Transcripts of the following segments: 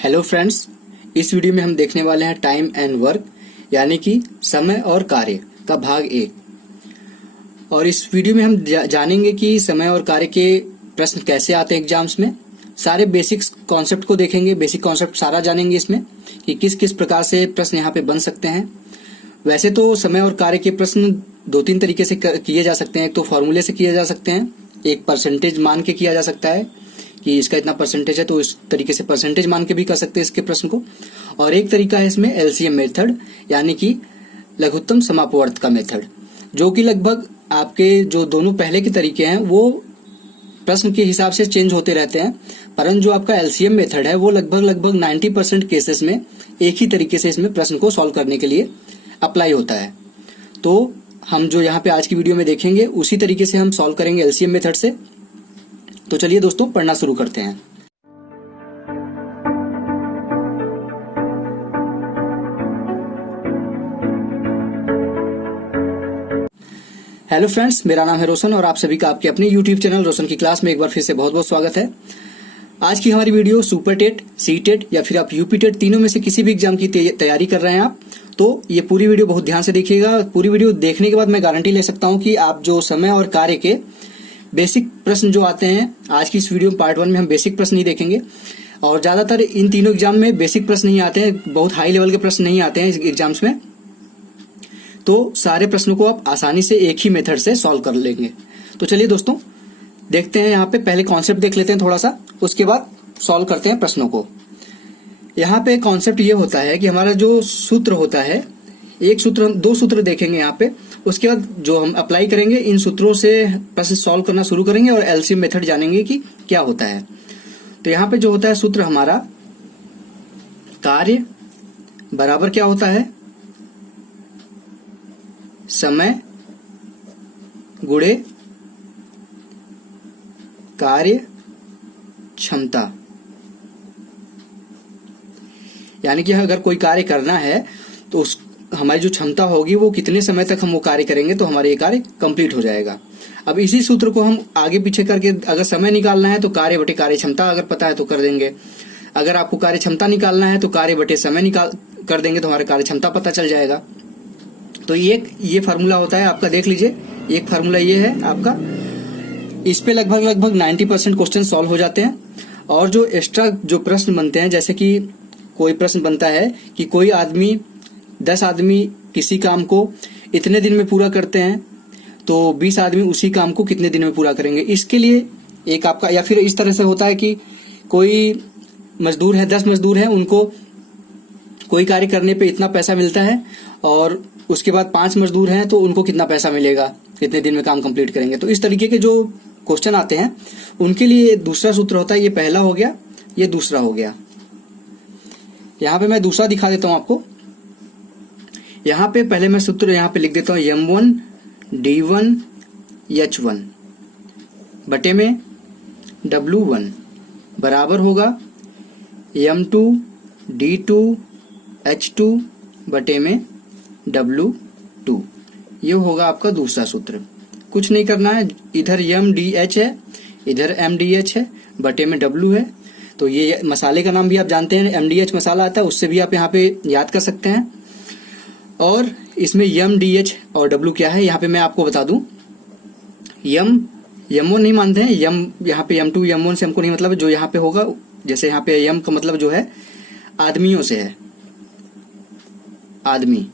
Hello friends, इस video में हम देखने वाले हैं टाइम एंड वर्क यानी कि समय और कार्य का भाग 1। और इस वीडियो में हम जानेंगे कि समय और कार्य के प्रश्न कैसे आते हैं एग्जाम्स में। सारे बेसिक कॉन्सेप्ट को देखेंगे, बेसिक कॉन्सेप्ट सारा जानेंगे इसमें कि किस किस प्रकार से प्रश्न यहाँ पे बन सकते हैं। वैसे तो समय और कार्य के प्रश्न 2-3 तरीके से किए जा सकते हैं। एक तो फॉर्मूले से किए जा सकते हैं, एक परसेंटेज मान के किया जा सकता है कि इसका इतना परसेंटेज है तो इस तरीके से परसेंटेज मान के भी कर सकते हैं इसके प्रश्न को। और एक तरीका है इसमें एलसीएम मेथड यानी कि लघुत्तम समापवर्त का मेथड, जो कि लगभग आपके जो दोनों पहले के तरीके हैं वो प्रश्न के हिसाब से चेंज होते रहते हैं, परंतु जो आपका एलसीएम मेथड है वो लगभग 90% केसेस में एक ही तरीके से इसमें प्रश्न को सॉल्व करने के लिए अप्लाई होता है। तो हम जो यहाँ पे आज की वीडियो में देखेंगे उसी तरीके से हम सॉल्व करेंगे एलसीएम मेथड से। तो चलिए दोस्तों पढ़ना शुरू करते हैं। हेलो फ्रेंड्स, मेरा नाम है रोशन और आप सभी का आपके अपने यूट्यूब चैनल रोशन की क्लास में एक बार फिर से बहुत बहुत स्वागत है। आज की हमारी video super TET, CTET या फिर आप यूपी टेट तीनों में से किसी भी एग्जाम की तैयारी कर रहे हैं आप, तो ये पूरी वीडियो बहुत ध्यान से देखिएगा। पूरी वीडियो देखने के बाद मैं गारंटी ले सकता हूं कि आप जो समय और कार्य के बेसिक प्रश्न जो आते हैं, आज की इस वीडियो पार्ट 1 में हम बेसिक प्रश्न नहीं देखेंगे और ज्यादातर इन तीनों एग्जाम में बेसिक प्रश्न नहीं आते हैं, बहुत हाई लेवल के प्रश्न नहीं आते हैं एग्जाम्स में। तो सारे प्रश्नों को आप आसानी से एक ही मेथड से सॉल्व कर लेंगे। तो चलिए दोस्तों देखते हैं, यहाँ पे पहले कॉन्सेप्ट देख लेते हैं थोड़ा सा, उसके बाद सॉल्व करते हैं प्रश्नों को। यहाँ पे कॉन्सेप्ट ये होता है कि हमारा जो सूत्र होता है, एक सूत्र, 2 सूत्र देखेंगे यहाँ पे, उसके बाद जो हम अप्लाई करेंगे इन सूत्रों से प्रश्न सॉल्व करना शुरू करेंगे और एलसीएम मेथड जानेंगे कि क्या होता है। तो यहाँ पे जो होता है सूत्र हमारा, कार्य बराबर क्या होता है, समय गुणे कार्य क्षमता। यानी कि अगर कोई कार्य करना है तो उस हमारी जो क्षमता होगी वो कितने समय तक हम वो कार्य करेंगे तो हमारा ये कार्य कंप्लीट हो जाएगा। अब इसी सूत्र को हम आगे पीछे करके अगर समय निकालना है तो कार्य बटे कार्य क्षमता अगर पता है तो कर देंगे। अगर आपको कार्य क्षमता निकालना है तो कार्य बटे समय निकाल कर देंगे तो हमारा कार्य क्षमता पता चल जाएगा। तो ये फार्मूला होता है आपका, देख लीजिए। एक फार्मूला ये है आपका, इस पे लगभग 90% क्वेश्चन सॉल्व हो जाते हैं। और जो एक्स्ट्रा जो प्रश्न बनते हैं, जैसे कि कोई प्रश्न बनता है कि कोई आदमी 10 आदमी किसी काम को इतने दिन में पूरा करते हैं तो 20 आदमी उसी काम को कितने दिन में पूरा करेंगे। इसके लिए एक आपका, या फिर इस तरह से होता है कि कोई मजदूर है, 10 मजदूर हैं, उनको कोई कार्य करने पे इतना पैसा मिलता है और उसके बाद 5 मजदूर हैं तो उनको कितना पैसा मिलेगा, कितने दिन में काम कंप्लीट करेंगे। तो इस तरीके के जो क्वेश्चन आते हैं उनके लिए दूसरा सूत्र होता है। ये पहला हो गया, ये दूसरा हो गया। यहाँ पे मैं दूसरा दिखा देता हूं आपको। यहाँ पे पहले मैं सूत्र यहाँ पे लिख देता हूँ, M1 D1 H1 बटे में W1 बराबर होगा M2 D2 H2 बटे में W2। ये होगा आपका दूसरा सूत्र। कुछ नहीं करना है, इधर MDH है, इधर MDH है, बटे में W है। तो ये मसाले का नाम भी आप जानते हैं, MDH मसाला आता है, उससे भी आप यहाँ पे याद कर सकते हैं। और इसमें MDH और W क्या है यहाँ पे मैं आपको बता दूं। M1 नहीं मानते हैं, यहाँ पे M2 M1 से हमको नहीं मतलब, जो यहाँ पे होगा, जैसे यहाँ पे M का मतलब जो है आदमियों से है, आदमी।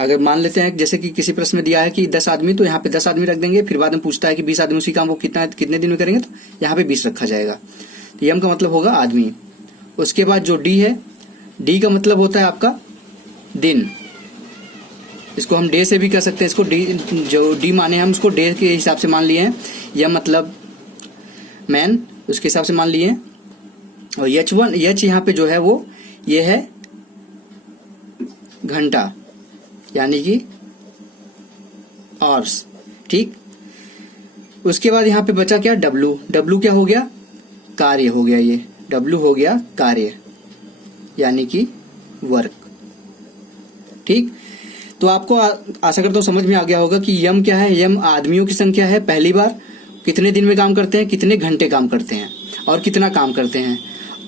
अगर मान लेते हैं जैसे कि किसी प्रश्न में दिया है कि 10 आदमी, तो यहाँ पे 10 आदमी रख देंगे, फिर बाद में पूछता है कि 20 आदमी उसी काम को कितने दिन में करेंगे, तो यहाँ पे 20 रखा जाएगा। तो M का मतलब होगा आदमी। उसके बाद जो D है, D का मतलब होता है आपका दिन। इसको हम डे से भी कर सकते हैं, इसको D जो D माने हम उसको डे के हिसाब से मान लिए हैं, या मतलब मैन उसके हिसाब से मान लिए हैं। और H यहाँ पे जो है वो ये है घंटा यानी कि आवर्स, ठीक। उसके बाद यहाँ पे बचा क्या, W क्या हो गया, कार्य हो गया। ये W हो गया कार्य यानी कि वर्क, ठीक। तो आपको आशा करता हूँ समझ में आ गया होगा कि यम क्या है। यम आदमियों की संख्या है, पहली बार कितने दिन में काम करते हैं, कितने घंटे काम करते हैं और कितना काम करते हैं।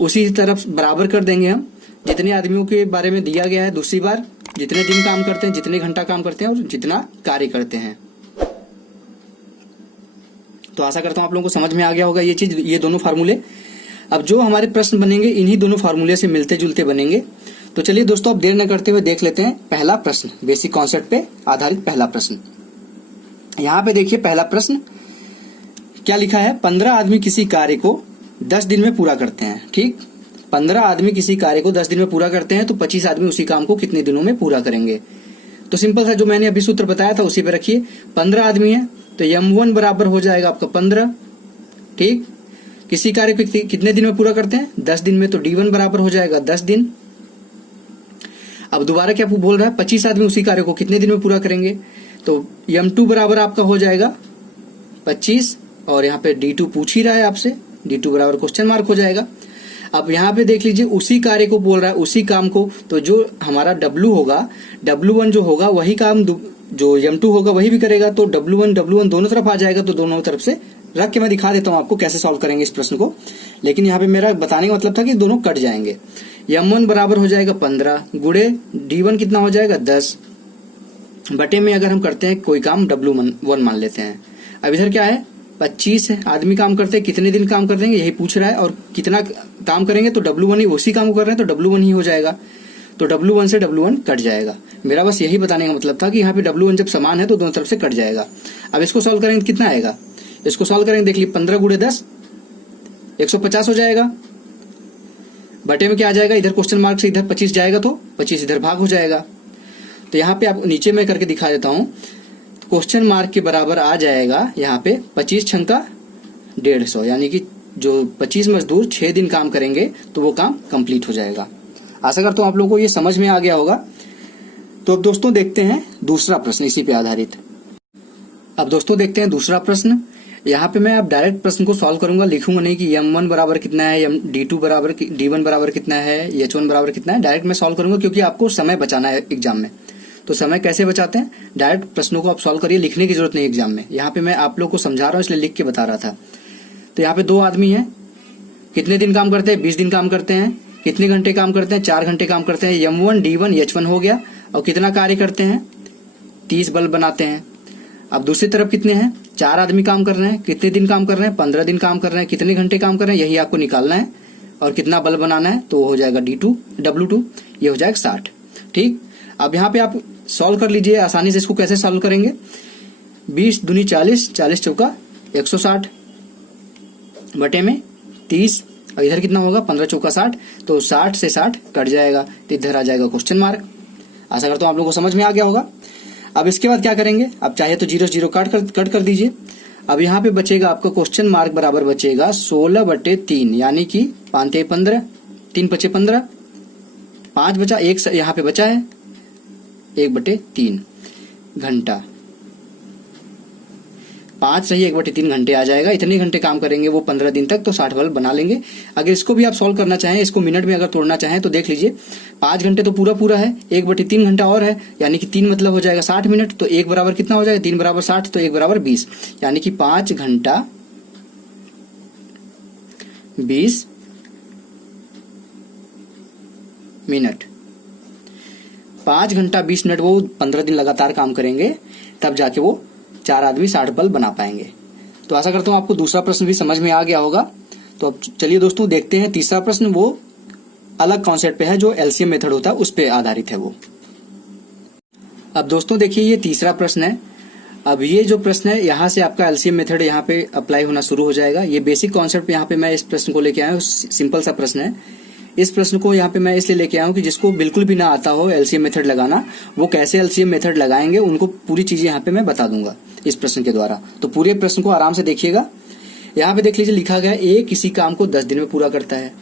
उसी तरफ बराबर कर देंगे हम जितने आदमियों के बारे में दिया गया है दूसरी बार, जितने दिन काम करते हैं, जितने घंटा काम करते हैं और जितना कार्य करते हैं। तो आशा करता हूं आप लोगों को समझ में आ गया होगा ये चीज, ये दोनों फार्मूले। अब जो हमारे प्रश्न बनेंगे इन्हीं दोनों फार्मूले से मिलते जुलते बनेंगे। तो चलिए दोस्तों, अब देर न करते हुए देख लेते हैं पहला प्रश्न, बेसिक कॉन्सेप्ट पे आधारित पहला प्रश्न। यहाँ पे देखिए पहला प्रश्न क्या लिखा है, 15 आदमी किसी कार्य को 10 दिन में पूरा करते हैं। ठीक, 15 आदमी किसी कार्य को 10 दिन में पूरा करते हैं, तो 25 आदमी उसी काम को कितने दिनों में पूरा करेंगे। तो सिंपल सा जो मैंने अभी सूत्र बताया था उसी पे रखिए। 15 आदमी है तो m1 बराबर हो जाएगा आपका 15। ठीक, किसी कार्य को कितने दिन में पूरा करते हैं, 10 दिन में, तो d1 बराबर हो जाएगा 10 दिन। अब दोबारा क्या बोल रहा है, 25 आदमी उसी कार्य को कितने दिन में पूरा करेंगे, तो m2 बराबर आपका हो जाएगा 25, और यहाँ पे d2 पूछ ही रहा है आपसे, d2 बराबर क्वेश्चन मार्क हो जाएगा। अब यहाँ पे देख लीजिए उसी कार्य को बोल रहा है, उसी काम को, तो जो हमारा W होगा, W1 जो होगा वही काम जो m2 होगा वही भी करेगा, तो W1 दोनों तरफ आ जाएगा। तो दोनों तरफ से रख के मैं दिखा देता हूँ आपको कैसे सॉल्व करेंगे इस प्रश्न को, लेकिन यहाँ पे मेरा बताने का मतलब था कि दोनों कट जाएंगे। m1 बराबर हो जाएगा 15 गुड़े d1 कितना हो जाएगा 10 बटे में अगर हम करते हैं कोई काम W1 मान लेते हैं। अब इधर क्या है, 25 है आदमी काम करते हैं, कितने दिन काम कर देंगे यही पूछ रहा है, और कितना काम करेंगे, तो W1 ही उसी काम को कर रहे हैं तो W1 ही हो जाएगा, तो W1 से W1 कट जाएगा। मेरा बस यही बताने का मतलब था कि यहाँ पे W1 जब समान है तो दोनों तरफ से कट जाएगा। अब इसको सॉल्व करेंगे तो कितना आएगा, इसको सॉल्व करेंगे देख लीजिए, 15 गुड़े 10 150 हो जाएगा, बटे में क्या आ जाएगा, इधर क्वेश्चन मार्क से इधर 25 जाएगा तो 25 इधर भाग हो जाएगा। तो यहाँ पे आप नीचे में करके दिखा देता हूँ, क्वेश्चन मार्क के बराबर आ जाएगा यहाँ पे 25 छंका 150, यानी कि जो 25 मजदूर 6 दिन काम करेंगे तो वो काम कंप्लीट हो जाएगा। आशा करता हूँ आप लोगों को ये समझ में आ गया होगा। तो अब दोस्तों देखते हैं दूसरा प्रश्न इसी पे आधारित। अब दोस्तों देखते हैं दूसरा प्रश्न। यहाँ पे मैं अब डायरेक्ट प्रश्न को सॉल्व करूंगा, लिखूंगा नहीं कि m1 बराबर कितना है, d2 बराबर d1 बराबर कितना है, h1 बराबर कितना है। डायरेक्ट मैं सॉल्व करूंगा क्योंकि आपको समय बचाना है एग्जाम में। तो समय कैसे बचाते हैं, डायरेक्ट प्रश्नों को आप सॉल्व करिए, लिखने की जरूरत नहीं एग्जाम में। यहाँ पे मैं आप लोग को समझा रहा हूँ इसलिए लिख के बता रहा था। तो यहाँ पे 2 आदमी हैं, कितने दिन काम करते हैं, 20 दिन काम करते हैं, कितने घंटे काम करते हैं, 4 घंटे काम करते हैं, m1 d1 h1 हो गया, और कितना कार्य करते हैं, 30 बल्ब बनाते हैं। अब दूसरी तरफ कितने हैं, 4 आदमी काम कर रहे हैं, कितने दिन काम कर रहे हैं, 15 दिन काम कर रहे हैं, कितने घंटे काम कर रहे हैं यही आपको निकालना है, और कितना बल्ब बनाना है, तो वो हो जाएगा W2, ये हो जाएगा 60। ठीक, अब यहाँ पे आप सॉल्व कर लीजिए आसानी से। इसको कैसे सॉल्व करेंगे, 20 दूनी 40, 40 चौका 160 बटे में 30, और इधर कितना होगा 15 चौका 60, तो 60 से 60 कट जाएगा, तो इधर आ जाएगा क्वेश्चन मार्क। आशा करता हूँ आप लोगों को समझ में आ गया होगा। अब इसके बाद क्या करेंगे, अब चाहे तो 0 0 कट कर दीजिए। अब यहाँ पे बचेगा आपका क्वेश्चन मार्क बराबर बचेगा 16 बटे 3, यानी कि 5 ते 15, 3 बचे 15, 5 बचा, 1 यहाँ पे बचा है 1 बटे 3 घंटा, 5 रही 1 बटे 3 घंटे आ जाएगा। इतने घंटे काम करेंगे वो 15 दिन तक, तो 60 बल्ब बना लेंगे। अगर इसको भी आप सॉल्व करना चाहें, इसको मिनट में अगर तोड़ना चाहें तो देख लीजिए, 5 घंटे तो पूरा है, 1 बटे 3 घंटा और है, यानी कि 3 मतलब हो जाएगा 60 मिनट, तो 1 बराबर कितना हो जाएगा, 3 बराबर 60, तो 1 बराबर 20, यानी कि 5 घंटा 20 मिनट, 5 घंटा 20 मिनट वो 15 दिन लगातार काम करेंगे, तब जाके वो 4 आदमी 60 बल्ब बना पाएंगे। तो आशा करता हूँ आपको दूसरा प्रश्न भी समझ में आ गया होगा। तो अब चलिए दोस्तों देखते हैं तीसरा प्रश्न, वो अलग कॉन्सेप्ट पे है, जो एलसीएम मेथड होता है उस पे आधारित है वो। अब दोस्तों देखिए ये तीसरा प्रश्न है। अब ये जो प्रश्न है यहाँ से आपका एलसीएम मेथड यहाँ पे अप्लाई होना शुरू हो जाएगा। ये बेसिक कॉन्सेप्ट यहाँ पे मैं इस प्रश्न को लेके आया हूँ, सिंपल सा प्रश्न है। इस प्रश्न को यहाँ पे मैं इसलिए लेके आया हूँ कि जिसको बिल्कुल भी ना आता हो एलसीएम मेथड लगाना, वो कैसे एलसीएम मेथड लगाएंगे उनको पूरी चीजें यहाँ पे मैं बता दूंगा इस प्रश्न के द्वारा। तो पूरे प्रश्न को आराम से देखिएगा। यहाँ पे देख लीजिए लिखा गया ए किसी काम को 10 दिन में पूरा करता है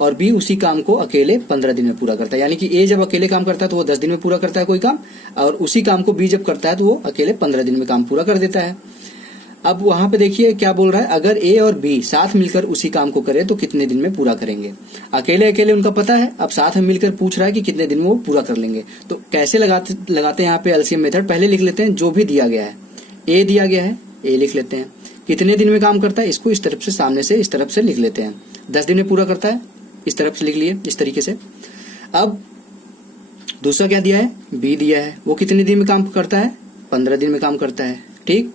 और बी उसी काम को अकेले 15 दिन में पूरा करता है। यानी कि ए जब अकेले काम करता है तो वो 10 दिन में पूरा करता है कोई काम, और उसी काम को बी जब करता है तो वो अकेले 15 दिन में काम पूरा कर देता है। अब वहां पे देखिए क्या बोल रहा है, अगर ए और बी साथ मिलकर उसी काम को करे तो कितने दिन में पूरा करेंगे। अकेले अकेले उनका पता है, अब साथ में मिलकर पूछ रहा है कि कितने दिन में वो पूरा कर लेंगे। तो कैसे लगाते हैं यहाँ पे एलसीएम मेथड, पहले लिख लेते हैं जो भी दिया गया है। ए दिया गया है, ए लिख लेते हैं। कितने दिन में काम करता है, इसको इस तरफ से सामने से इस तरफ से लिख लेते हैं। 10 दिन में पूरा करता है इस तरफ से लिख लिए इस तरीके से। अब दूसरा क्या दिया है, बी दिया है, वो कितने दिन में काम करता है, 15 दिन में काम करता है। ठीक,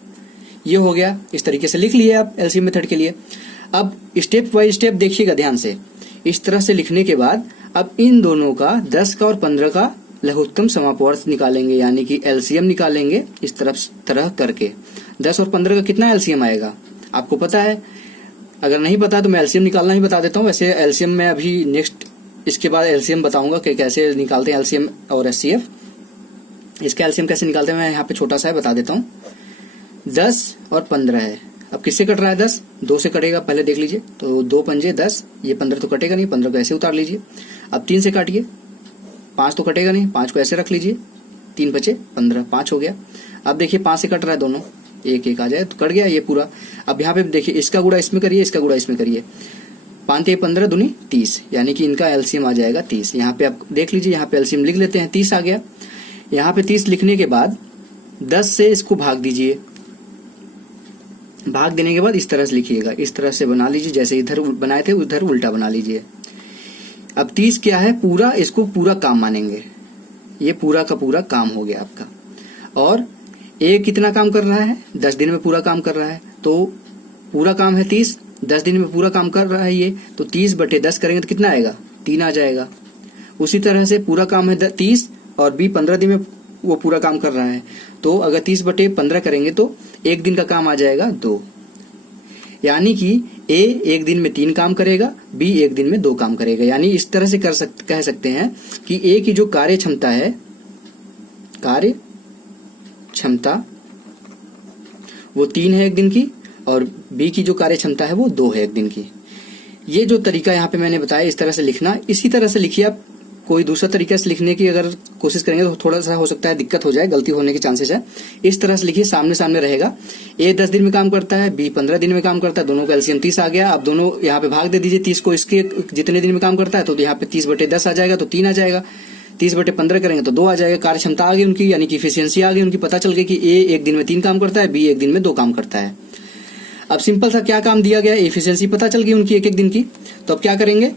ये हो गया, इस तरीके से लिख लिए आप एलसीएम मेथड के लिए। अब स्टेप बाय स्टेप देखिएगा ध्यान से। इस तरह से लिखने के बाद अब इन दोनों का 10 का और 15 का लघुत्तम समापवर्त निकालेंगे, यानी कि एलसीएम निकालेंगे इस तरह करके। 10 और 15 का कितना एलसीएम आएगा आपको पता है? अगर नहीं पता तो मैं एलसीएम निकालना ही बता देता हूँ। वैसे एलसीएम में अभी नेक्स्ट इसके बाद एलसीएम बताऊंगा कि कैसे निकालते हैं एलसीएम और एचसीएफ। इसका एलसीएम कैसे निकालते हैं मैं यहाँ पे छोटा सा है बता देता हूँ। 10 और 15 है, अब किससे कट रहा है? 10 2 से कटेगा, पहले देख लीजिए। तो 2 पंजे 10, ये 15 तो कटेगा नहीं, 15 को ऐसे उतार लीजिए। अब 3 से काटिए, 5 तो कटेगा नहीं, 5 को ऐसे रख लीजिए, 3 बचे 15, 5 हो गया। अब देखिए 5 से कट रहा है दोनों, एक एक आ जाए तो कट गया ये पूरा। अब यहाँ पे देखिए इसका गुणा इसमें करिए, इसका गुणा इसमें करिए, 5 × 15 दूनी 30, यानी कि इनका एलसीएम आ जाएगा 30। यहाँ पे आप देख लीजिए, यहाँ पे एलसीएम लिख लेते हैं, 30 आ गया। यहाँ पे 30 लिखने के बाद 10 से इसको भाग दीजिए। भाग देने के बाद इस तरह से लिखिएगा, इस तरह से बना लीजिए, जैसे इधर बनाए थे उधर उल्टा बना लीजिए। अब 30 क्या है, पूरा, इसको पूरा काम मानेंगे, ये पूरा का पूरा काम हो गया आपका। और ए कितना काम कर रहा है, 10 दिन में पूरा काम कर रहा है, तो पूरा काम है 30, 10 दिन में पूरा काम कर रहा है ये, तो 30/10 करेंगे तो कितना आएगा, 3 आ जाएगा। उसी तरह से पूरा काम है 30 और बी 15 दिन में वो पूरा काम कर रहा है, तो अगर 30/15 करेंगे तो एक दिन का काम आ जाएगा 2, यानी कि ए एक दिन में 3 काम करेगा, बी एक दिन में 2 काम करेगा। यानी इस तरह से कह सकते हैं कि ए की जो कार्य क्षमता है, कार्य क्षमता वो 3 है एक दिन की, और बी की जो कार्य क्षमता है वो 2 है एक दिन की। ये जो तरीका यहाँ पे मैंने बताया इस तरह से लिखना, इसी तरह से लिखिए आप। कोई दूसरा तरीका से लिखने की अगर कोशिश करेंगे तो थोड़ा सा हो सकता है दिक्कत हो जाए, गलती होने के चांसेस है। इस तरह से लिखिए, सामने सामने रहेगा। ए 10 दिन में काम करता है, बी 15 दिन में काम करता है, दोनों का एलसीएम 30 आ गया। अब दोनों यहाँ पे भाग दे दीजिए, 30 को इसके जितने दिन में काम करता है, तो यहाँ पे 30/10 आ जाएगा, तो 3 आ जाएगा। 30/15 करेंगे तो 2 आ जाएगा। कार्य क्षमता आ गई उनकी, यानी कि इफिशियंसी आ गई उनकी, पता चल गई कि ए एक दिन में 3 काम करता है, बी एक दिन में 2 काम करता है। अब सिंपल सा क्या काम दिया गया, एफिशिएंसी पता चल गई उनकी एक एक दिन की। तो अब क्या करेंगे,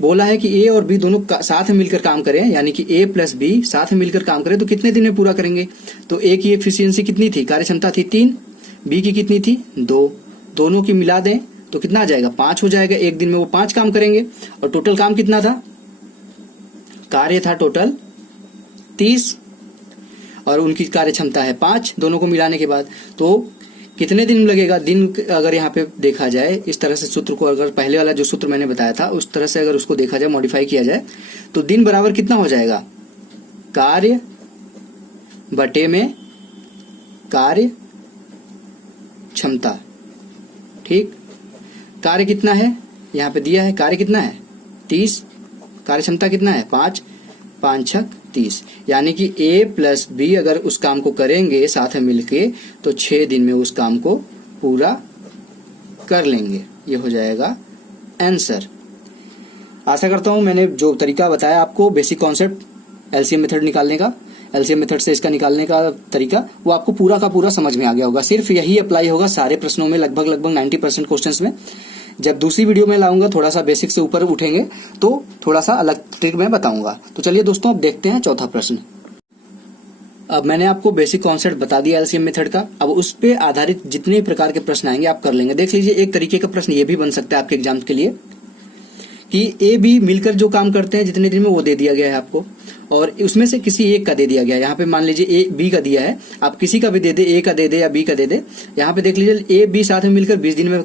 बोला है कि ए और बी दोनों साथ में मिलकर काम करें, यानी कि ए प्लस बी साथ में मिलकर काम करें, तो कितने दिन में पूरा करेंगे। तो ए की एफिशिएंसी कितनी थी, कार्य क्षमता थी 3, बी की कितनी थी 2, दोनों की मिला दें तो कितना आ जाएगा, 5 हो जाएगा। एक दिन में वो 5 काम करेंगे, और टोटल काम कितना था, कार्य था टोटल 30 और उनकी कार्य क्षमता है 5, दोनों को मिलाने के बाद। तो कितने दिन लगेगा, दिन अगर यहाँ पे देखा जाए इस तरह से सूत्र को, अगर पहले वाला जो सूत्र मैंने बताया था उस तरह से अगर उसको देखा जाए, मॉडिफाई किया जाए, तो दिन बराबर कितना हो जाएगा, कार्य बटे में कार्य क्षमता। ठीक, कार्य कितना है यहाँ पे दिया है, कार्य कितना है 30, कार्य क्षमता कितना है 5, 5 × 30, यानी कि ए प्लस बी अगर उस काम को करेंगे साथ में मिलके तो 6 दिन में उस काम को पूरा कर लेंगे। ये हो जाएगा आंसर। आशा करता हूं मैंने जो तरीका बताया आपको, बेसिक कॉन्सेप्ट एलसीएम मेथड निकालने का, एलसीएम मेथड से इसका निकालने का तरीका, वो आपको पूरा का पूरा समझ में आ गया होगा। सिर्फ यही अप्लाई होगा सारे प्रश्नों में, लगभग 90% क्वेश्चंस में। जब दूसरी वीडियो में लाऊंगा थोड़ा सा बेसिक से ऊपर उठेंगे तो थोड़ा सा अलग ट्रिक में बताऊंगा। तो चलिए दोस्तों अब देखते हैं चौथा प्रश्न। अब मैंने आपको बेसिक कॉन्सेप्ट बता दिया एलसीएम मेथड का, अब उस पे आधारित जितने प्रकार के प्रश्न आएंगे आप कर लेंगे। देख लीजिए, एक तरीके का प्रश्न ये भी बन सकता है आपके एग्जाम के लिए कि ए बी मिलकर जो काम करते हैं जितने दिन में वो दे दिया गया है आपको, और उसमें से किसी एक का दे दिया गया है। यहाँ पे मान लीजिए ए बी का दिया है, आप किसी का भी दे दे, ए का दे दे या बी का दे दे। यहाँ पे देख लीजिए ए बी साथ में मिलकर 20 दिन में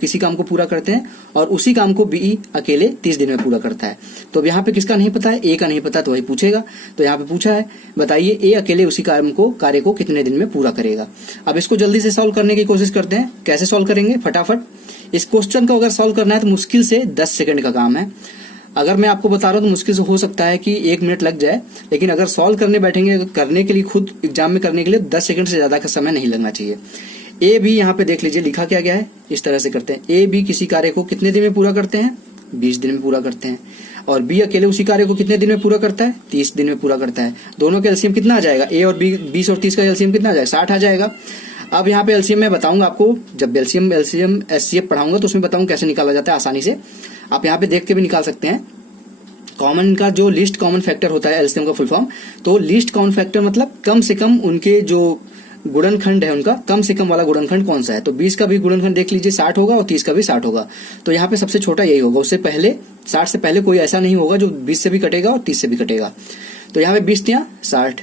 किसी काम को पूरा करते हैं, और उसी काम को बी अकेले 30 दिन में पूरा करता है। तो अब यहाँ पे किसका नहीं पता है, ए का नहीं पता, तो वही पूछेगा। तो यहाँ पे पूछा है, बताइए ए अकेले उसी कार्य को कितने दिन में पूरा करेगा। अब इसको जल्दी से सॉल्व करने की कोशिश करते हैं। कैसे सॉल्व करेंगे, फटाफट इस क्वेश्चन को अगर सॉल्व करना है तो मुश्किल से 10 सेकंड का काम है। अगर मैं आपको बता रहा हूँ तो मुश्किल से हो सकता है कि 1 मिनट लग जाए, लेकिन अगर सॉल्व करने बैठेंगे करने के लिए, खुद एग्जाम में करने के लिए 10 सेकंड से ज्यादा का समय नहीं लगना चाहिए। ए बी यहाँ पे देख लीजिए लिखा क्या गया है, इस तरह से करते हैं। ए बी किसी कार्य को कितने दिन में पूरा करते हैं, 20 दिन में पूरा करते हैं, और बी अकेले उसी कार्य को कितने दिन में पूरा करता है, 30 दिन में पूरा करता है। दोनों का एलसीएम कितना आ जाएगा, ए और बी 20 और 30 का एलसीएम कितना आ जाएगा, 60 आ जाएगा। अब यहाँ पे एलसीएम मैं बताऊंगा आपको, जब एलसीएम एचसीएफ पढ़ाऊंगा तो उसमें बताऊंगा कैसे निकाला जाता है आसानी से। आप यहाँ पे देख के भी निकाल सकते हैं। कॉमन का जो लीस्ट कॉमन फैक्टर होता है एलसीएम का फुल फॉर्म, तो लीस्ट कॉमन फैक्टर मतलब कम से कम उनके जो गुणनखंड है उनका कम से कम वाला गुणनखंड कौन सा है। तो 20 का भी गुणनखंड देख लीजिए 60 होगा और 30 का भी 60 होगा। तो यहाँ पे सबसे छोटा यही होगा, उससे पहले 60 से पहले कोई ऐसा नहीं होगा जो 20 से भी कटेगा और 30 से भी कटेगा। तो यहाँ पे 20 या 60,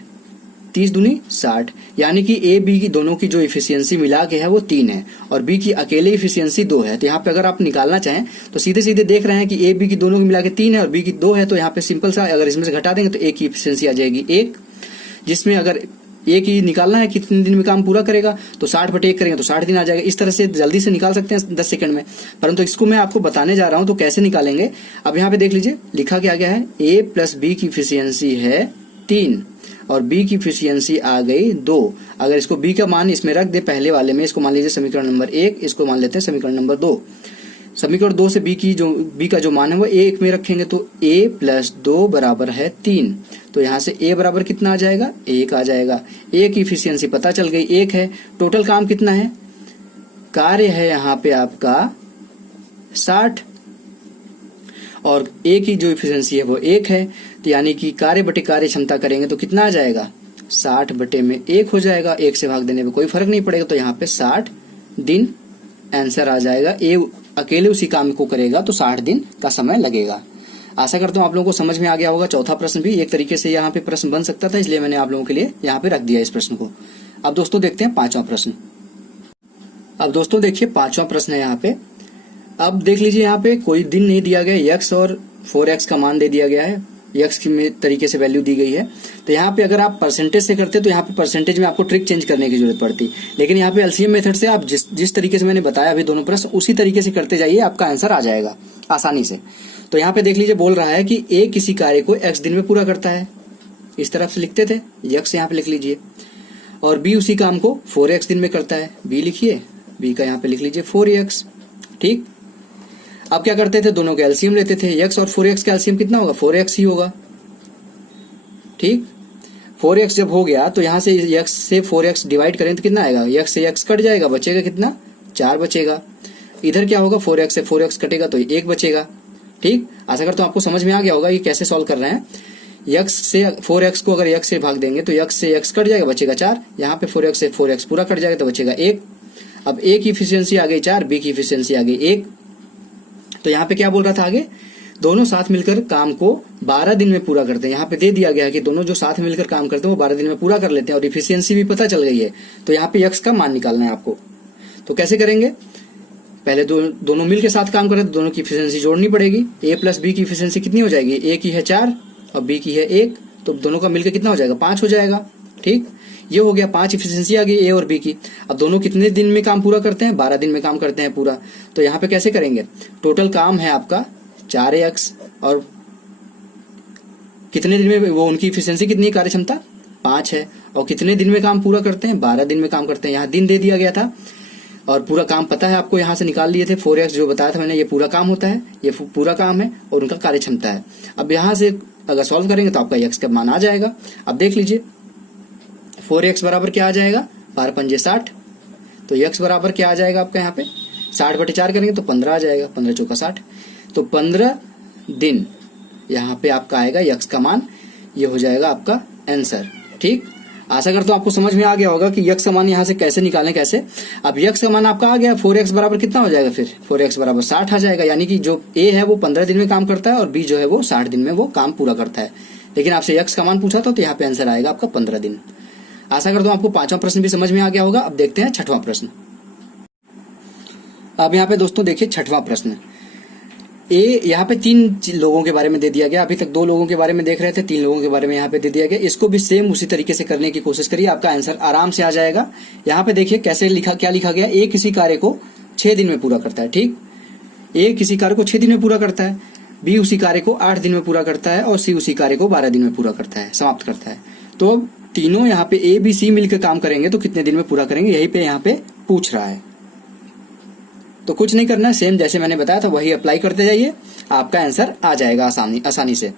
30 दूनी 60, यानी कि ए बी की दोनों की जो इफिशियंसी मिला के है वो 3 है और बी की अकेले इफिशियंसी 2 है। तो यहाँ पे अगर आप निकालना चाहें तो सीधे सीधे देख रहे हैं कि ए बी की दोनों की मिला के 3 है और बी की 2 है। तो यहाँ पे सिंपल सा अगर इसमें से घटा देंगे तो ए की इफिशियंसी आ जाएगी 1, जिसमें अगर एक ही निकालना है कितने दिन में काम पूरा करेगा तो 60/1 करेंगे तो 60 दिन आ जाएगा। इस तरह से जल्दी से निकाल सकते हैं 10 सेकंड में, परंतु इसको मैं आपको बताने जा रहा हूं तो कैसे निकालेंगे। अब यहाँ पे देख लीजिए लिखा क्या गया है, ए प्लस बी की इफिशियंसी है 3 और बी की इफिशियंसी आ गई 2। अगर इसको बी का मान इसमें रख दे पहले वाले में, इसको मान लीजिए समीकरण नंबर 1, इसको मान लेते हैं समीकरण नंबर 2। समीकरण 2 से बी का जो मान है वो 1 में रखेंगे तो a प्लस 2 बराबर है 3। तो यहाँ से a बराबर कितना आ जाएगा, 1 आ जाएगा। a की इफिशियंसी पता चल गई 1 है। टोटल काम कितना है, कार्य है यहाँ पे आपका 60 और a की जो इफिशियंसी है वो 1 है। तो यानी कि कार्य बटे कार्य क्षमता करेंगे तो कितना आ जाएगा, 60/1 हो जाएगा। 1 से भाग देने में कोई फर्क नहीं पड़ेगा, तो यहाँ पे 60 दिन आंसर आ जाएगा। ए अकेले उसी काम को करेगा तो 60 दिन का समय लगेगा। आशा करता हूँ आप लोगों को समझ में आ गया होगा। चौथा प्रश्न भी एक तरीके से यहाँ पे प्रश्न बन सकता था, इसलिए मैंने आप लोगों के लिए यहाँ पे रख दिया इस प्रश्न को। अब दोस्तों देखते हैं पांचवा प्रश्न। अब दोस्तों देखिए पांचवा प्रश्न है यहाँ पे। अब देख लीजिए यहाँ पे कोई दिन नहीं दिया गया, x और 4x का मान दे दिया गया है, x की तरीके से वैल्यू दी गई है। तो यहाँ पे अगर आप परसेंटेज से करते तो यहाँ पे परसेंटेज में आपको ट्रिक चेंज करने की जरूरत पड़ती, लेकिन यहाँ पे एलसीएम मेथड से आप जिस तरीके से मैंने बताया अभी दोनों प्रश्न उसी तरीके से करते जाइए, आपका आंसर आ जाएगा आसानी से। तो यहाँ पे देख लीजिए बोल रहा है कि ए किसी कार्य को x दिन में पूरा करता है, इस तरफ से लिखते थे, x यहाँ पे लिख लीजिए, और बी उसी काम को 4x दिन में करता है, बी लिखिए, बी का यहाँ पे लिख लीजिए 4x। ठीक, अब क्या करते थे, दोनों का एलसीएम लेते थे। x और 4x का एलसीएम कितना होगा, 4x ही होगा। ठीक, 4x जब हो गया तो यहाँ से x से 4x डिवाइड करें तो कितना आएगा, x से x कट जाएगा, बचेगा कितना, 4 बचेगा। इधर क्या होगा, 4x से 4x कटेगा तो 1 बचेगा। ठीक, आशा करता हूँ आपको समझ में आ गया होगा ये कैसे सॉल्व कर रहे हैं। x से 4x को अगर x से भाग देंगे तो x से x कट जाएगा, बचेगा 4। यहाँ पे 4x से 4x पूरा कट जाएगा तो बचेगा 1। अब a की इफिशियंसी आ गई 4, b की इफिशियंसी आ गई 1। तो यहाँ पे क्या बोल रहा था आगे, दोनों साथ मिलकर काम को 12 दिन में पूरा करते हैं। यहाँ पे दे दिया गया है कि दोनों जो साथ मिलकर काम करते हैं वो 12 दिन में पूरा कर लेते हैं और इफिशियंसी भी पता चल गई है। तो यहाँ पे x का मान निकालना है आपको। तो कैसे करेंगे, पहले दोनों मिलकर साथ काम करें तो दोनों की इफिशियंसी जोड़नी पड़ेगी। a प्लस बी की इफिशियंसी कितनी हो जाएगी, a की है 4 और b की है 1, तो दोनों का मिलकर कितना हो जाएगा, 5 हो जाएगा। ठीक, ये हो गया, 5 इफिशियंसी आ गई a और b की। अब दोनों कितने दिन में काम पूरा करते हैं, 12 दिन में काम करते हैं पूरा। तो यहाँ पे कैसे करेंगे, टोटल काम है आपका 4x और कितने दिन में, वो उनकी इफिशियंसी कितनी है, कार्य क्षमता 5 है, और कितने दिन में काम पूरा करते हैं, 12 दिन में काम करते हैं। यहाँ दिन दे दिया गया था और पूरा काम पता है आपको, यहाँ से निकाल लिए थे 4x जो बताया था मैंने, ये पूरा काम होता है, ये पूरा काम है और उनका कार्य क्षमता है। अब यहाँ से अगर सॉल्व करेंगे तो आपका x का मान आ जाएगा। अब देख लीजिए 4x बराबर क्या आ जाएगा, 12 पंजे 60, तो x बराबर क्या आ जाएगा आपका यहाँ पे 60/4 करेंगे तो 15 आ जाएगा, 15 चौका 60, तो 15 दिन यहाँ पे आपका आएगा x का मान, ये हो जाएगा आपका आंसर। ठीक, आशा करता हूँ आपको समझ में आ गया होगा कि x का मान यहाँ से कैसे निकालें कैसे। अब x का मान आपका आ गया, 4x बराबर कितना हो जाएगा, फिर 4x बराबर 60 आ जाएगा। यानी कि जो a है वो 15 दिन में काम करता है और b जो है वो 60 दिन में वो काम पूरा करता है। लेकिन आपसे x का मान पूछा था तो यहाँ पे आंसर आएगा आपका 15 दिन। आशा करता हूँ आपको पांचवा प्रश्न भी समझ में आ गया होगा। अब देखते हैं छठवां प्रश्न। अब यहाँ पे दोस्तों देखिए छठवां प्रश्न, यहाँ पे 3 लोगों के बारे में दे दिया गया। अभी तक 2 लोगों के बारे में देख रहे थे, 3 लोगों के बारे में यहाँ पे दे दिया गया। इसको भी सेम उसी तरीके से करने की कोशिश करिए, आपका आंसर आराम से आ जाएगा। यहाँ पे देखिए कैसे लिखा, क्या लिखा गया, ए किसी कार्य को 6 दिन में पूरा करता है। ठीक, ए किसी कार्य को 6 दिन में पूरा करता है, बी उसी कार्य को 8 दिन में पूरा करता है और सी उसी कार्य को 12 दिन में पूरा करता है, समाप्त करता है। तो तीनों यहाँ पे ए बी सी मिलकर काम करेंगे तो कितने दिन में पूरा करेंगे, यही पे यहाँ पे पूछ रहा है। तो कुछ नहीं करना है, सेम जैसे मैंने बताया था वही अप्लाई करते जाइए, आपका आंसर आ जाएगा आसानी से।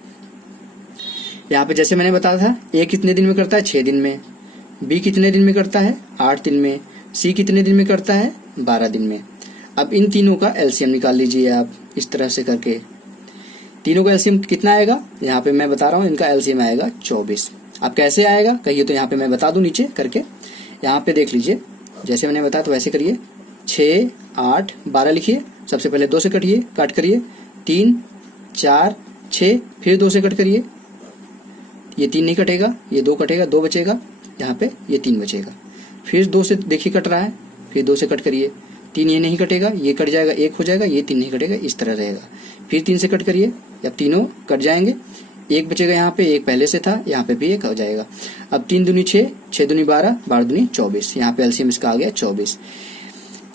यहाँ पे जैसे मैंने बताया था, ए कितने दिन में करता है, 6 दिन में, बी कितने दिन में करता है, 8 दिन में, सी कितने दिन में करता है, 12 दिन में। अब इन तीनों का एलसीएम निकाल लीजिए आप इस तरह से करके। तीनों का एलसीएम कितना आएगा, यहाँ पे मैं बता रहा हूँ, इनका एलसीएम आएगा 24। अब कैसे आएगा कहिए, तो यहाँ पे मैं बता दूं नीचे करके। यहाँ पे देख लीजिए, जैसे मैंने बताया तो वैसे करिए। 6 8 12 लिखिए, सबसे पहले 2 से कट करिए, 3 4 6, फिर 2 से कट करिए, ये 3 नहीं कटेगा, ये 2 कटेगा, 2 बचेगा, यहाँ पे ये 3 बचेगा। फिर 2 से देखिए कट रहा है, फिर 2 से कट करिए, 3 ये नहीं कटेगा, ये कट जाएगा, 1 हो जाएगा, ये 3 नहीं कटेगा, इस तरह रहेगा। फिर 3 से कट करिए, अब तीनों कट जाएंगे, 1 बचेगा, यहाँ पे 1 पहले से था, यहाँ पे भी 1 हो जाएगा। अब 3 दूनी 6, 6 दूनी 12, 12 दूनी 24, यहाँ पे एलसीएम इसका आ गया 24।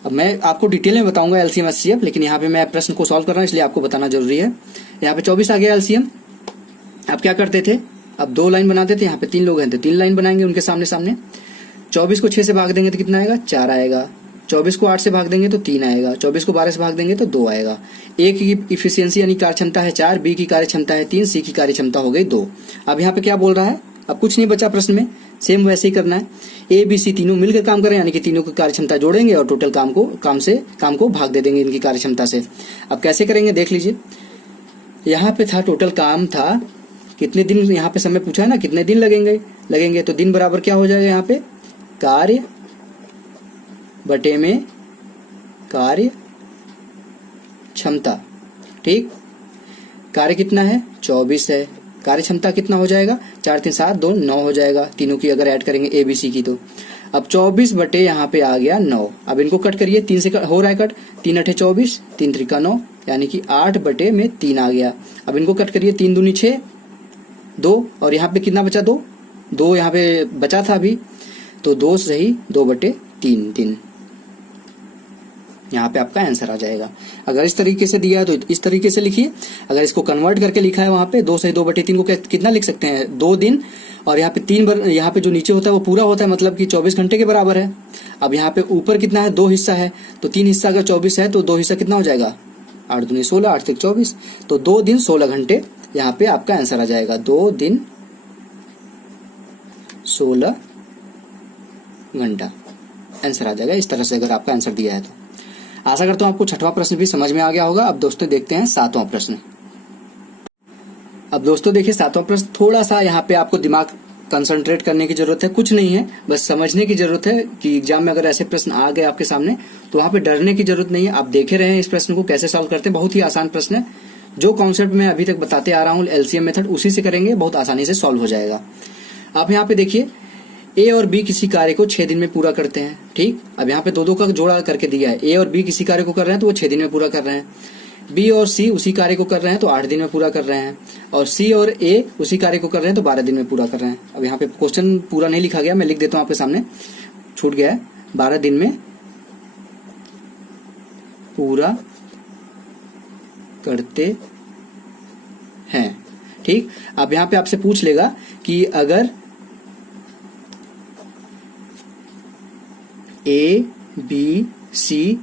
अब मैं आपको डिटेल में बताऊंगा एलसीएम एचसीएफ, लेकिन यहाँ पे मैं प्रश्न को सॉल्व कर रहा हूँ इसलिए आपको बताना जरूरी है। यहाँ पे 24 आ गया एलसीएम। अब क्या करते थे, अब 2 लाइन बनाते थे, यहाँ पे 3 लोग हैं तो 3 लाइन बनाएंगे उनके सामने सामने। 24 को 6 से भाग देंगे तो कितना आएगा, 4 आएगा। 24 को 8 से भाग देंगे तो 3 आएगा। 24 को 12 से भाग देंगे तो 2 आएगा। ए की इफिशियंसी यानी कार्य क्षमता है 4, बी की कार्य क्षमता है 3, सी की कार्य क्षमता हो गई 2। अब यहाँ पे क्या बोल रहा है, अब कुछ नहीं बचा प्रश्न में, सेम वैसे ही करना है। ए बी सी तीनों मिलकर काम करें, यानी कि तीनों की कार्य क्षमता जोड़ेंगे और टोटल काम को भाग दे देंगे इनकी कार्य क्षमता से। अब कैसे करेंगे देख लीजिए, यहाँ पे था टोटल काम था कितने दिन, यहाँ पे समय पूछा है ना कितने दिन लगेंगे, तो दिन बराबर क्या हो जाएगा, यहाँ पे कार्य बटे में कार्य क्षमता। ठीक, कार्य कितना है 24 है, कार्य क्षमता कितना हो जाएगा, 4 3 7 2 9 हो जाएगा, तीनों की अगर ऐड करेंगे ए बी सी की तो। अब 24 बटे यहाँ पे आ गया 9। अब इनको कट करिए, 3 से हो रहा है कट, 3 8 24, 3 3 9, यानी कि 8 बटे में 3 आ गया। अब इनको कट करिए, 3 दूनी 6, 2 और यहाँ पे कितना बचा, 2 यहाँ पे बचा था अभी, तो 2 सही 2 बटे 3 दिन। यहाँ पे आपका आंसर आ जाएगा। अगर इस तरीके से दिया है तो इस तरीके से लिखिए, अगर इसको कन्वर्ट करके लिखा है वहां पे 2 सही 2 बटे 3 को कितना लिख सकते हैं, 2 दिन, और यहाँ पे 3 यहाँ पे जो नीचे होता है वो पूरा होता है, मतलब कि 24 घंटे के बराबर है। अब यहाँ पे ऊपर कितना है, 2 हिस्सा है, तो 3 हिस्सा अगर 24 है तो 2 हिस्सा कितना हो जाएगा, 8 दूनी 16, 8 तक 24, तो 2 दिन 16 घंटे यहाँ पे आपका आंसर आ जाएगा। 2 दिन 16 घंटा आंसर आ जाएगा इस तरह से, अगर आपका आंसर दिया है तो। आशा करता हूं आपको छठवां प्रश्न भी समझ में आ गया होगा। अब दोस्तों देखते हैं सातवां प्रश्न। अब दोस्तों देखिए सातवां प्रश्न, थोड़ा सा यहाँ पे आपको दिमाग कंसंट्रेट करने की जरूरत है, कुछ नहीं है, बस समझने की जरूरत है कि एग्जाम में अगर ऐसे प्रश्न आ गए आपके सामने तो वहां पे डरने की जरूरत नहीं है। आप देखे रहे हैं इस प्रश्न को कैसे सॉल्व करते हैं, बहुत ही आसान प्रश्न है। जो कॉन्सेप्ट मैं अभी तक बताते आ रहा हूँ एलसीएम मेथड, उसी से करेंगे, बहुत आसानी से सॉल्व हो जाएगा। आप यहाँ पे देखिए, ए और बी किसी कार्य को 6 दिन में पूरा करते हैं। ठीक, अब यहाँ पे 2 2 का जोड़ा करके दिया है, ए और बी किसी कार्य को कर रहे हैं तो वो 6 दिन में पूरा कर रहे हैं। बी और सी उसी कार्य को कर रहे हैं तो 8 दिन में पूरा कर रहे हैं, और सी और ए उसी कार्य को कर रहे हैं तो 12 दिन में पूरा कर रहे हैं। अब यहाँ पे क्वेश्चन पूरा नहीं लिखा गया, मैं लिख देता हूँ आपके सामने, छूट गया है, 12 दिन में पूरा करते हैं। ठीक, अब यहाँ पे आपसे पूछ लेगा कि अगर ए बी सी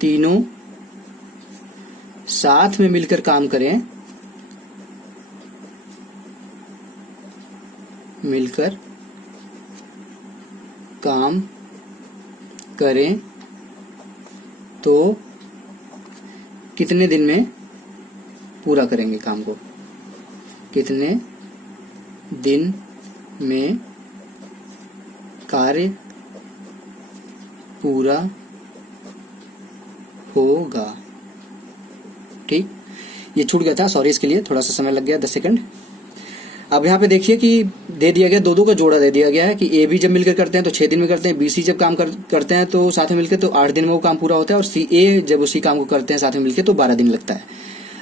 तीनों साथ में मिलकर काम करें, मिलकर काम करें तो कितने दिन में पूरा करेंगे काम को, कितने दिन में कार्य पूरा होगा। ठीक, ये छूट गया था, सॉरी इसके लिए, थोड़ा सा समय लग गया 10 सेकंड। अब यहाँ पे देखिए कि दे दिया गया, 2 2 का जोड़ा दे दिया गया है कि ए बी जब मिलकर करते हैं तो 6 दिन में करते हैं, बी सी जब काम करते हैं तो साथ में मिलकर तो 8 दिन में वो काम पूरा होता है, और सी ए जब उसी काम को करते हैं साथ में मिलकर तो 12 दिन लगता है।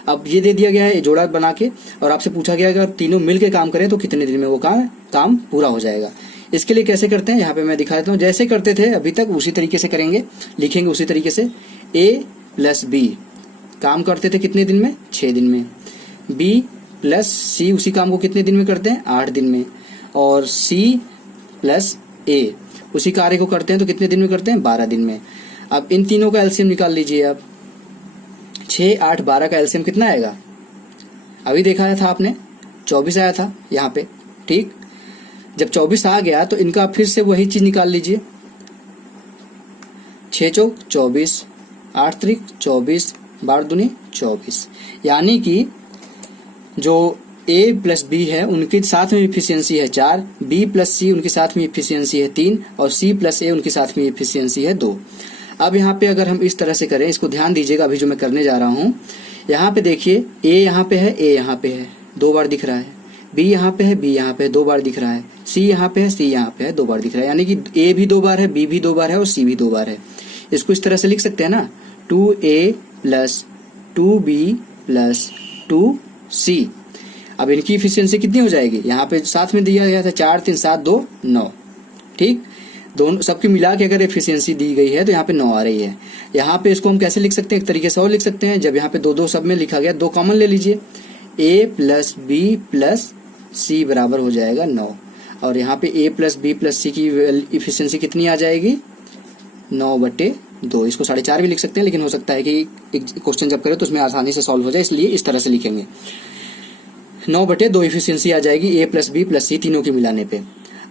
अब ये दे दिया गया है जोड़ा बना के, और आपसे पूछा गया अगर तीनों मिलकर काम करें तो कितने दिन में वो काम पूरा हो जाएगा। इसके लिए कैसे करते हैं यहाँ पे मैं दिखा देता हूँ, जैसे करते थे अभी तक उसी तरीके से करेंगे, लिखेंगे उसी तरीके से। ए प्लस बी काम करते थे कितने दिन में, 6 दिन में। बी प्लस सी उसी काम को कितने दिन में करते हैं, 8 दिन में। और सी प्लस ए उसी कार्य को करते हैं तो कितने दिन में करते हैं, 12 दिन में। अब इन तीनों का एलसीएम निकाल लीजिए। अब 6 8 12 का एलसीएम कितना आएगा, अभी देखा था आपने 24 आया था यहाँ पे। ठीक, जब 24 आ गया तो इनका फिर से वही चीज निकाल लीजिए, 6 चौक 24, 8 त्रिक 24, 12 दूनी 24। यानी कि जो A प्लस B है उनके साथ में इफिशियंसी है 4, B प्लस C उनके साथ में इफिशियंसी है 3 और C प्लस A उनके साथ में इफिशियंसी है 2। अब यहाँ पे अगर हम इस तरह से करें, इसको ध्यान दीजिएगा अभी जो मैं करने जा रहा हूँ। यहाँ पे देखिए A यहाँ पे है, A यहाँ पे है, 2 बार दिख रहा है, B यहाँ पे है, B यहाँ पे है, 2 बार दिख रहा है, C यहाँ पे है, C यहाँ पे है, 2 बार दिख रहा है। यानी कि A भी 2 बार है, B भी 2 बार है और C भी 2 बार है। इसको इस तरह से लिख सकते हैं ना, 2A plus 2B plus 2C। अब इनकी इफिशियंसी कितनी हो जाएगी, यहाँ पे साथ में दिया गया था 4 3 7 2 9, ठीक। दोनों सबकी मिला के अगर एफिशिएंसी दी गई है तो यहाँ पे 9 आ रही है। यहाँ पे इसको हम कैसे लिख सकते हैं, एक तरीके से और लिख सकते हैं, जब यहाँ पे 2 सब में लिखा गया, 2 कॉमन ले लीजिए, A plus B plus C बराबर हो जाएगा 9। और यहाँ पे A plus B plus C की इफिशियंसी कितनी आ जाएगी, 9/2। इसको 4.5 भी लिख सकते हैं, लेकिन हो सकता है कि क्वेश्चन जब करें तो उसमें आसानी से सॉल्व हो जाए, इसलिए इस तरह से लिखेंगे। 9/2 इफिशियंसी आ जाएगी A plus B plus C तीनों के मिलाने पे।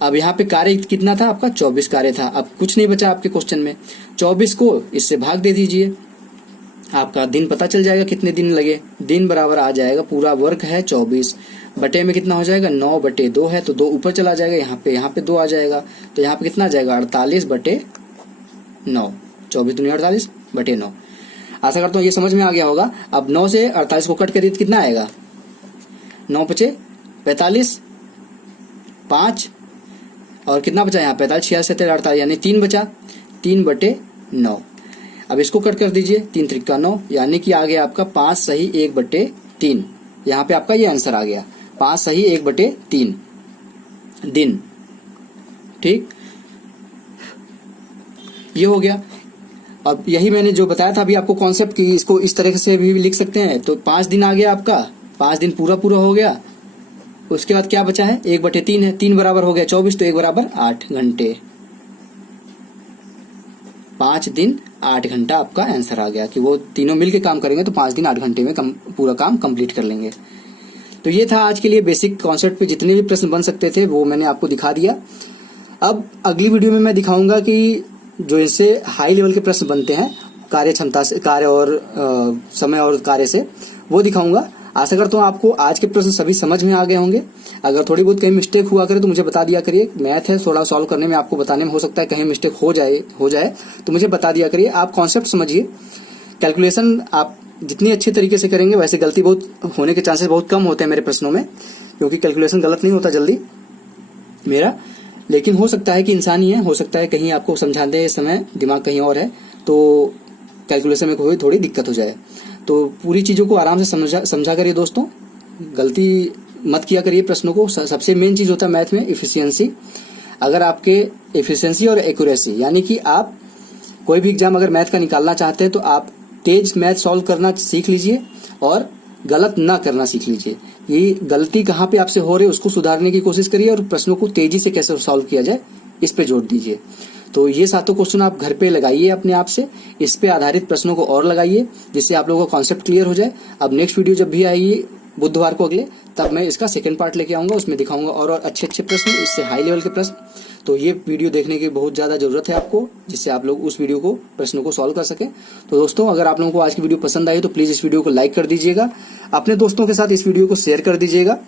अब यहाँ पे कार्य कितना था आपका, 24 कार्य था। अब कुछ नहीं बचा आपके क्वेश्चन में, 24 को इससे भाग दे दीजिए, आपका दिन पता चल जाएगा कितने दिन लगे। दिन बराबर आ जाएगा, पूरा वर्ग है 24 बटे में कितना हो जाएगा, 9/2 है तो 2 ऊपर चला जाएगा, यहाँ पे 2 आ जाएगा, तो यहाँ पे कितना आ जाएगा, 48/9। 24 दूनी 48/9। आशा करता हूँ ये समझ में आ गया होगा। अब 9 से 48 को कट करिए तो कितना आएगा, 9 × 5 = 45, 5 और कितना बचा यहाँ 45, 46, 47, 48, यानी 3 बचा, 3/9। अब इसको कट कर दीजिए, 3 × 3 = 9, यानी कि आ गया आपका 5 सही 1/3। यहाँ पे आपका ये आंसर आ गया, 5 सही 1/3 दिन, ठीक। ये हो गया। अब यही मैंने जो बताया था अभी आपको कॉन्सेप्ट की, इसको इस तरह से भी लिख सकते हैं। तो 5 दिन आ गया आपका, 5 दिन पूरा हो गया। उसके बाद क्या बचा है, 1/3 है, 3 बराबर हो गया 24, तो 1 बराबर 8 घंटे। 5 दिन 8 घंटा आपका आंसर आ गया कि वो तीनों मिलके काम करेंगे तो 5 दिन 8 घंटे में पूरा काम कंप्लीट कर लेंगे। तो ये था आज के लिए बेसिक कॉन्सेप्ट पे जितने भी प्रश्न बन सकते थे वो मैंने आपको दिखा दिया। अब अगली वीडियो में मैं दिखाऊंगा कि जो इससे हाई लेवल के प्रश्न बनते हैं कार्य क्षमता से, कार्य और समय और कार्य से, वो दिखाऊंगा। आशा करता हूँ आपको आज के प्रश्न सभी समझ में आ गए होंगे। अगर थोड़ी बहुत कहीं मिस्टेक हुआ करे तो मुझे बता दिया करिए। मैथ है, थोड़ा सॉल्व करने में आपको बताने में हो सकता है कहीं मिस्टेक हो जाए तो मुझे बता दिया करिए। आप कॉन्सेप्ट समझिए, कैलकुलेशन आप जितनी अच्छे तरीके से करेंगे वैसे गलती बहुत होने के चांसेस बहुत कम होते हैं मेरे प्रश्नों में, क्योंकि कैलकुलेशन गलत नहीं होता जल्दी मेरा। लेकिन हो सकता है कि इंसान ही है, हो सकता है कहीं आपको समझाते समय दिमाग कहीं और है तो कैलकुलेशन में कोई थोड़ी दिक्कत हो जाए। तो पूरी चीज़ों को आराम से समझा करिए दोस्तों, गलती मत किया करिए प्रश्नों को। सबसे मेन चीज़ होता है मैथ में इफिशियंसी। अगर आपके इफिशियंसी और एक्यूरेसी, यानी कि आप कोई भी एग्जाम अगर मैथ का निकालना चाहते हैं तो आप तेज मैथ सॉल्व करना सीख लीजिए और गलत ना करना सीख लीजिए। ये गलती कहाँ पे आपसे हो रही है उसको सुधारने की कोशिश करिए और प्रश्नों को तेजी से कैसे सॉल्व किया जाए इस पे जोर दीजिए। तो ये 7 क्वेश्चन आप घर पे लगाइए अपने आप से, इस पे आधारित प्रश्नों को और लगाइए जिससे आप लोगों का कॉन्सेप्ट क्लियर हो जाए। अब नेक्स्ट वीडियो जब भी आएगी बुधवार को अगले, तब मैं इसका सेकंड पार्ट लेके आऊंगा, उसमें दिखाऊंगा और अच्छे प्रश्न, इससे हाई लेवल के प्रश्न। तो ये वीडियो देखने की बहुत ज़्यादा ज़रूरत है आपको, जिससे आप लोग उस वीडियो को प्रश्नों को सॉल्व कर सकें। तो दोस्तों अगर आप लोगों को आज की वीडियो पसंद आई तो प्लीज़ इस वीडियो को लाइक कर दीजिएगा, अपने दोस्तों के साथ इस वीडियो को शेयर कर दीजिएगा।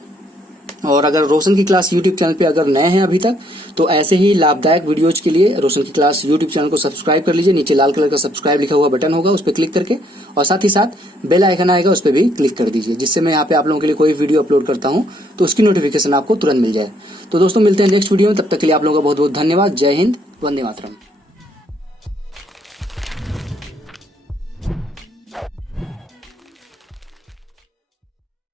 और अगर रोशन की क्लास यूट्यूब चैनल पे अगर नए हैं अभी तक तो ऐसे ही लाभदायक वीडियोज के लिए रोशन की क्लास यूट्यूब चैनल को सब्सक्राइब कर लीजिए। नीचे लाल कलर का सब्सक्राइब लिखा हुआ बटन होगा, उस पर क्लिक करके, और साथ ही साथ बेल आइकन आएगा उस पर भी क्लिक कर दीजिए, जिससे मैं यहाँ पे आप लोगों के लिए कोई वीडियो अपलोड करता हूँ तो उसकी नोटिफिकेशन आपको तुरंत मिल जाए। तो दोस्तों मिलते हैं नेक्स्ट वीडियो में, तब तक के लिए आप लोगों का बहुत बहुत धन्यवाद। जय हिंद, वंदे मातरम।